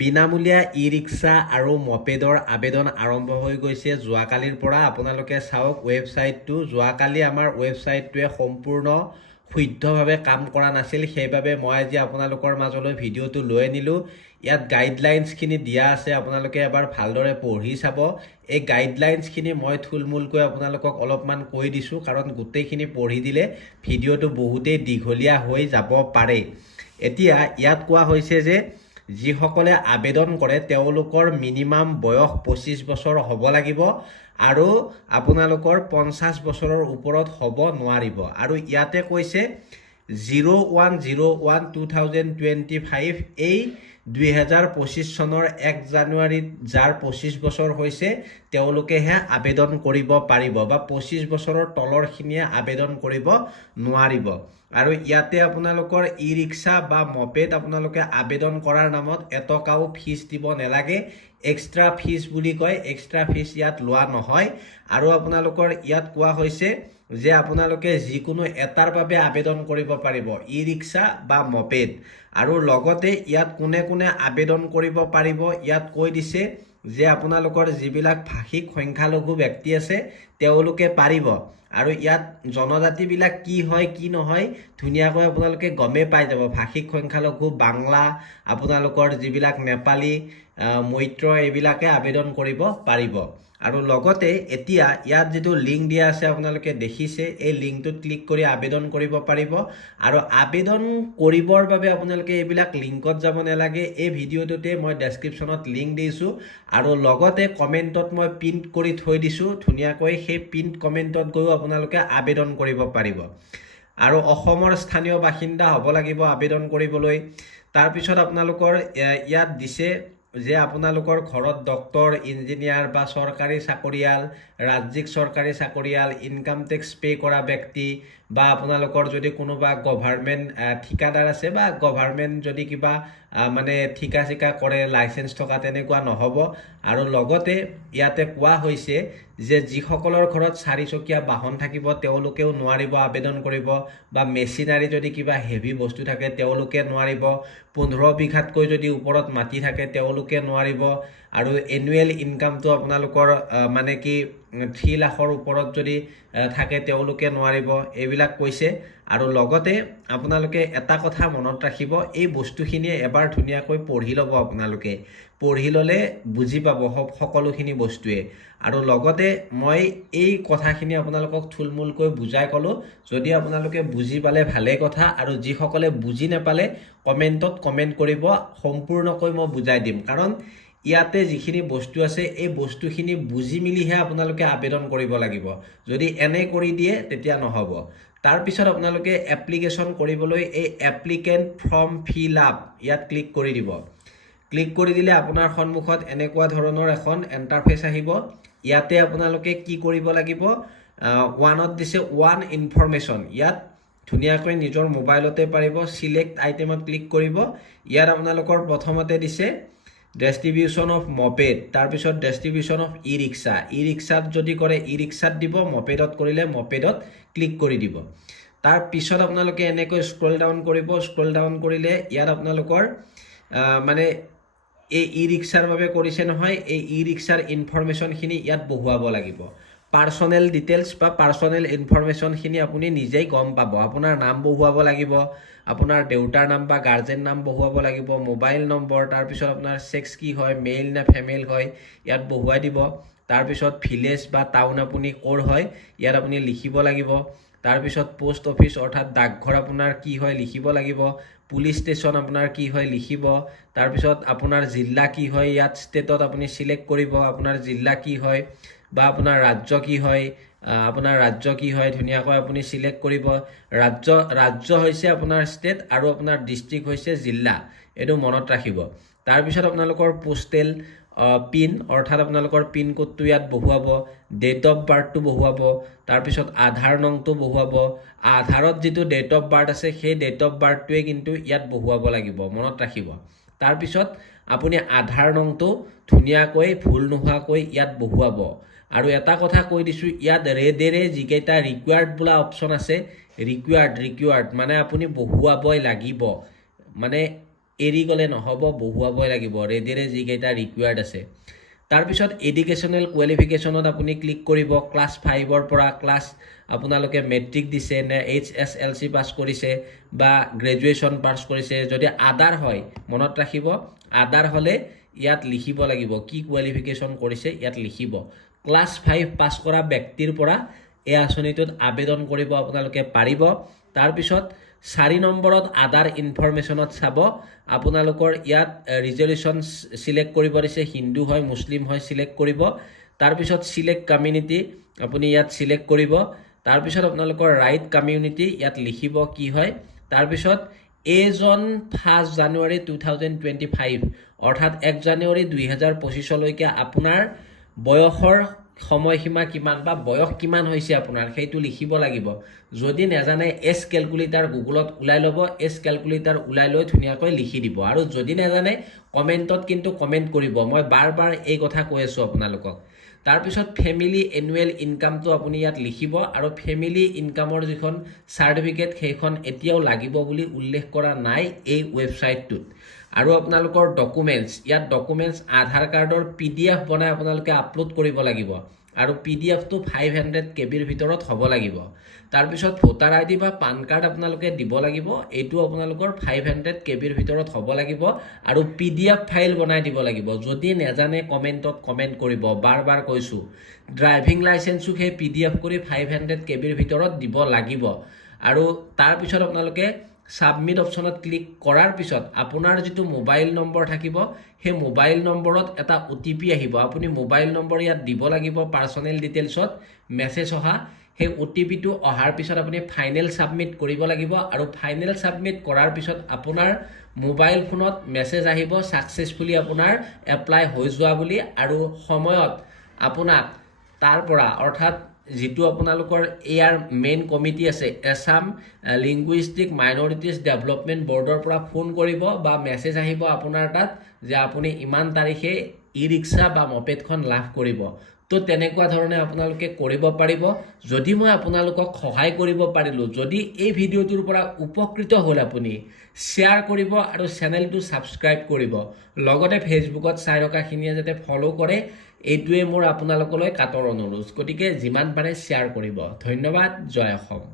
বিনামূলীয়া ই-ৰিক্সা আৰু মপেডৰ আবেদন আৰম্ভ হৈ গৈছে যোৱাকালিৰ পৰা। আপোনালোকে চাওক ৱেবছাইটটো। যোৱাকালি আমাৰ ৱেবছাইটটোৱে সম্পূৰ্ণ শুদ্ধভাৱে কাম কৰা নাছিল, সেইবাবে মই আজি আপোনালোকৰ মাজলৈ ভিডিঅ'টো লৈ আনিলোঁ। ইয়াত গাইডলাইনছখিনি দিয়া আছে, আপোনালোকে এবাৰ ভালদৰে পঢ়ি চাব। এই গাইডলাইনছখিনি মই থুলমূলকৈ আপোনালোকক অলপমান কৈ দিছোঁ, কাৰণ গোটেইখিনি পঢ়ি দিলে ভিডিঅ'টো বহুতেই দীঘলীয়া হৈ যাব পাৰে। এতিয়া ইয়াত কোৱা হৈছে যে যিসকলে আবেদন কৰে তেওঁলোকৰ মিনিমাম বয়স 25 বছৰ হ'ব লাগিব আৰু আপোনালোকৰ 50 বছৰৰ ওপৰত হ'ব নোৱাৰিব। আৰু ইয়াতে কৈছে 01/01/2025 এই 2025 চনৰ 1 জানুৱাৰীত যাৰ 25 বছৰ হৈছে তেওঁলোকেহে আবেদন কৰিব পাৰিব, বা 25 বছৰৰ তলৰখিনিয়ে আবেদন কৰিব নোৱাৰিব। আৰু ইয়াতে আপোনালোকৰ ই-ৰিক্সা বা মপেড আপোনালোকে আবেদন কৰাৰ নামত এটকাও ফিজ দিব নালাগে। এক্সট্ৰা ফিজ বুলি কয়, এক্সট্ৰা ফিজ ইয়াত লোৱা নহয়। আৰু আপোনালোকৰ ইয়াত কোৱা হৈছে যে আপোনালোকে যিকোনো এটাৰ বাবে আবেদন কৰিব পাৰিব, ই-ৰিক্সা বা মপেড। আৰু লগতে ইয়াত কোনে কোনে আবেদন কৰিব পাৰিব ইয়াত কৈ দিছে যে আপোনালোকৰ যিবিলাক ভাষিক সংখ্যালঘু ব্যক্তি আছে তেওঁলোকে পাৰিব। আৰু ইয়াত জনজাতিবিলাক কি হয় কি নহয় ধুনীয়াকৈ আপোনালোকে গমেই পাই যাব। ভাষিক সংখ্যালঘু বাংলা, আপোনালোকৰ যিবিলাক নেপালী, মৈত্ৰ, এইবিলাকে আবেদন কৰিব পাৰিব। আৰু লগতে এতিয়া ইয়াত যিটো লিংক দিয়া আছে আপোনালোকে দেখিছে, এই লিংকটোত ক্লিক কৰি আবেদন কৰিব পাৰিব। আৰু আবেদন কৰিবৰ বাবে আপোনালোকে এইবিলাক লিংকত যাব নালাগে। এই ভিডিঅ'টোতে মই ডেছক্ৰিপশ্যনত লিংক দিছোঁ আৰু লগতে কমেণ্টত মই পিন কৰি থৈ দিছোঁ ধুনীয়াকৈ। সেই পিন কমেণ্টত গৈও আপোনালোকে আবেদন কৰিব পাৰিব। আৰু অসমৰ স্থানীয় বাসিন্দা হ'ব লাগিব আবেদন কৰিবলৈ। তাৰপিছত আপোনালোকৰ ইয়াত দিছে যে আপোনালোকৰ ঘৰত ডক্টৰ, ইঞ্জিনিয়াৰ বা চৰকাৰী চাকৰিয়াল, ৰাজ্যিক চৰকাৰী চাকৰিয়াল, ইনকাম টেক্স পে' কৰা ব্যক্তি, বা আপোনালোকৰ যদি কোনোবা গভাৰ্ণমেণ্ট ঠিকাদাৰ আছে বা গভাৰ্ণমেণ্ট যদি কিবা মানে ঠিকা চিকা কৰে, লাইচেঞ্চ থকা, তেনেকুৱা নহ'ব। আৰু লগতে ইয়াতে কোৱা হৈছে যে যিসকলৰ ঘৰত 4চকীয়া বাহন থাকিব তেওঁলোকেও নোৱাৰিব আবেদন কৰিব, বা মেচিনাৰী যদি কিবা হেভি বস্তু থাকে তেওঁলোকে নোৱাৰিব। 15 বিঘাতকৈ যদি ওপৰত মাটি থাকে তেওঁলোকে নোৱাৰিব। আৰু এনুৱেল ইনকামটো আপোনালোকৰ মানে কি 3 লাখৰ ওপৰত যদি থাকে তেওঁলোকে নোৱাৰিব, এইবিলাক কৈছে। আৰু লগতে আপোনালোকে এটা কথা মনত ৰাখিব, এই বস্তুখিনিয়ে এবাৰ ধুনীয়াকৈ পঢ়ি ল'ব। আপোনালোকে পঢ়ি ল'লে বুজি পাব সকলোখিনি বস্তুৱে। আৰু লগতে মই এই কথাখিনি আপোনালোকক থুলমূলকৈ বুজাই ক'লোঁ। যদি আপোনালোকে বুজি পালে ভালে কথা, আৰু যিসকলে বুজি নাপালে কমেণ্টত কমেণ্ট কৰিব, সম্পূৰ্ণকৈ মই বুজাই দিম। কাৰণ ইয়াতে যিখিনি বস্তু আছে এই বস্তুখিনি বুজি মেলিহে আপোনালোকে আবেদন কৰিব লাগিব। যদি এনে কৰি দিয়ে তেতিয়া নহ'ব। তাৰপিছত আপোনালোকে এপ্লিকেশ্যন কৰিবলৈ এই এপ্লিকেণ্ট ফৰ্ম ফিল আপ ইয়াত ক্লিক কৰি দিব। ক্লিক কৰি দিলে আপোনাৰ সন্মুখত এনেকুৱা ধৰণৰ এখন ইণ্টাৰফেচ আহিব। ইয়াতে আপোনালোকে কি কৰিব লাগিব, ওৱানত দিছে ওৱান ইনফৰমেশ্যন। ইয়াত ধুনীয়াকৈ নিজৰ মোবাইলতে পাৰিব, চিলেক্ট আইটেমত ক্লিক কৰিব। ইয়াত আপোনালোকৰ প্ৰথমতে দিছে ডিষ্ট্ৰিবিউশ্যন অফ মপেড, তাৰপিছত ডিষ্ট্ৰিবিউশ্যন অফ ই-ৰিক্সা। ই-ৰিক্সাত যদি কৰে ই-ৰিক্সাত দিব, মপেডত কৰিলে মপেডত ক্লিক কৰি দিব। তাৰপিছত আপোনালোকে এনেকৈ স্ক্ৰল ডাউন কৰিব। স্ক্ৰল ডাউন কৰিলে ইয়াত আপোনালোকৰ মানে এই ই-ৰিক্সাৰ বাবে কৰিছে নহয়, এই ই-ৰিক্সাৰ ইনফৰমেশ্যনখিনি ইয়াত বহুৱাব লাগিব। পাৰ্চনেল ডিটেইলছ বা পাৰ্চনেল ইনফৰমেশ্যনখিনি আপুনি নিজেই গম পাব। আপোনাৰ নাম বহুৱাব লাগিব, আপোনাৰ দেউতাৰ নাম বা গাৰ্জেন নাম বহুৱাব লাগিব, মোবাইল নম্বৰ, তাৰপিছত আপোনাৰ ছেক্স কি হয়, মেইল নে ফেমেল হয় ইয়াত বহুৱাই দিব। তাৰপিছত ভিলেজ বা টাউন আপুনি ক'ৰ হয় ইয়াত আপুনি লিখিব লাগিব। তাৰপিছত পোষ্ট অফিচ অৰ্থাৎ ডাকঘৰ আপোনাৰ কি হয় লিখিব লাগিব। পুলিচ ষ্টেচন আপোনাৰ কি হয় লিখিব। তাৰপিছত আপোনাৰ জিলা কি হয়, ইয়াত ষ্টেটত আপুনি চিলেক্ট কৰিব আপোনাৰ জিলা কি হয়, বা আপোনাৰ ৰাজ্য কি হয়, ধুনীয়াকৈ আপুনি চিলেক্ট কৰিব। ৰাজ্য হৈছে আপোনাৰ ষ্টেট আৰু আপোনাৰ ডিষ্ট্ৰিক্ট হৈছে জিলা, এইটো মনত ৰাখিব। তাৰপিছত আপোনালোকৰ পোষ্টেল পিন অৰ্থাৎ আপোনালোকৰ পিন কোডটো ইয়াত বহুৱাব, ডেট অফ বাৰ্থটো বহুৱাব, তাৰপিছত আধাৰ নংটো বহুৱাব। আধাৰত যিটো ডেট অফ বাৰ্থ আছে সেই ডেট অফ বাৰ্থটোৱে কিন্তু ইয়াত বহুৱাব লাগিব, মনত ৰাখিব। তাৰপিছত আপুনি আধাৰ নংটো ধুনীয়াকৈ ভুল নোহোৱাকৈ ইয়াত বহুৱাব। আৰু এটা কথা কৈ দিছোঁ, ইয়াত ৰেডেৰে যিকেইটা ৰিকুৱাৰ্ড বোলা অপশ্যন আছে, ৰিকুৱাৰ্ড মানে আপুনি বহুৱাবই লাগিব। মানে এৰি গ'লে নহ'ব, বহুৱাবই লাগিব ৰেডিৰে যিকেইটা ৰিকুৱাৰ্ড আছে। তাৰপিছত এডুকেশ্যনেল কোৱালিফিকেশ্যনত আপুনি ক্লিক কৰিব। ক্লাছ 5ৰ পৰা ক্লাছ আপোনালোকে মেট্ৰিক দিছে নে HSLC পাছ কৰিছে বা গ্ৰেজুৱেশ্যন পাছ কৰিছে। যদি আদাৰ হয় মনত ৰাখিব, আদাৰ হ'লে ইয়াত লিখিব লাগিব কি কোৱালিফিকেশ্যন কৰিছে, ইয়াত লিখিব। ক্লাছ 5 পাছ কৰা ব্যক্তিৰ পৰা এই আঁচনিটোত আবেদন কৰিব আপোনালোকে পাৰিব। তাৰপিছত 4 নম্বৰত আদাৰ ইনফৰমেশ্যনত চাব আপোনালোকৰ ইয়াত ৰিজলিউশ্যন চিলেক্ট কৰিব দিছে, হিন্দু হয় মুছলিম হয় চিলেক্ট কৰিব। তাৰপিছত চিলেক্ট কমিউনিটি আপুনি ইয়াত চিলেক্ট কৰিব। তাৰপিছত আপোনালোকৰ ৰাইট কমিউনিটি ইয়াত লিখিব কি হয়। তাৰপিছত এজ অন 1 জানুৱাৰী 2025 অৰ্থাৎ 1 জানুৱাৰী 2025লৈকে আপোনাৰ বয়সৰ সময়সীমা কিমান বা বয়স কিমান হৈছে আপোনাৰ সেইটো লিখিব লাগিব। যদি নাজানে এছ কেলকুলেটাৰ গুগলত ওলাই ল'ব, এছ কেলকুলেটাৰ ওলাই লৈ ধুনীয়াকৈ লিখি দিব। আৰু যদি নাজানে কমেণ্টত কিন্তু কমেণ্ট কৰিব, মই বাৰ বাৰ এই কথা কৈ আছোঁ আপোনালোকক। তাৰপিছত ফেমিলি এনুৱেল ইনকামটো আপুনি ইয়াত লিখিব আৰু ফেমিলি ইনকামৰ যিখন চাৰ্টিফিকেট সেইখন এতিয়াও লাগিব বুলি উল্লেখ কৰা নাই এই ৱেবছাইটটোত। আৰু আপোনালোকৰ ডকুমেণ্টছ, ইয়াত ডকুমেণ্টছ আধাৰ কাৰ্ডৰ PDF বনাই আপোনালোকে আপলোড কৰিব লাগিব আৰু PDFটো 500 KBৰ ভিতৰত হ'ব লাগিব। তাৰপিছত ভোটাৰ ID বা পান কাৰ্ড আপোনালোকে দিব লাগিব, এইটো আপোনালোকৰ 500 KBৰ ভিতৰত হ'ব লাগিব আৰু PDF ফাইল বনাই দিব লাগিব। যদি নাজানে কমেণ্টত কমেণ্ট কৰিব, বাৰ বাৰ কৈছোঁ। ড্ৰাইভিং লাইচেন্সো সেই PDF কৰি 500 KBৰ ভিতৰত দিব লাগিব। আৰু তাৰপিছত আপোনালোকে ছাবমিট অপশ্যনত ক্লিক কৰাৰ পিছত আপোনাৰ যিটো মোবাইল নম্বৰ থাকিব সেই মোবাইল নম্বৰত এটা OTP আহিব। আপুনি মোবাইল নম্বৰ ইয়াত দিব লাগিব, পাৰ্চনেল ডিটেইলছত মেছেজ অহা। সেই OTPটো অহাৰ পিছত আপুনি ফাইনেল ছাবমিট কৰিব লাগিব আৰু ফাইনেল ছাবমিট কৰাৰ পিছত আপোনাৰ মোবাইল ফোনত মেছেজ আহিব ছাকচেছফুলি আপোনাৰ এপ্লাই হৈ যোৱা বুলি। আৰু সময়ত আপোনাক তাৰ পৰা অৰ্থাৎ যিটো আপোনালোকৰ ইয়াৰ মেইন কমিটি আছে এছাম লিংগুইষ্টিক মাইনৰিটিজ ডেভেলপমেণ্ট বৰ্ডৰ পৰা ফোন কৰিব বা মেছেজ আহিব আপোনাৰ তাত যে আপুনি ইমান তাৰিখে ই ৰিক্সা বা মপেডখন লাভ কৰিব। তো তেনেকুৱা ধৰণে আপোনালোকে কৰিব পাৰিব। যদি মই আপোনালোকক সহায় কৰিব পাৰিলোঁ, যদি এই ভিডিঅ'টোৰ পৰা উপকৃত হ'ল, আপুনি শ্বেয়াৰ কৰিব আৰু চেনেলটো ছাবস্ক্ৰাইব কৰিব। লগতে ফেচবুকত চাই থকাখিনিয়ে যাতে ফ'ল' কৰে, এইটোৱে মোৰ আপোনালোকলৈ কাটৰ অনুৰোধ। গতিকে যিমান পাৰে শ্বেয়াৰ কৰিব। ধন্যবাদ। জয় অসম।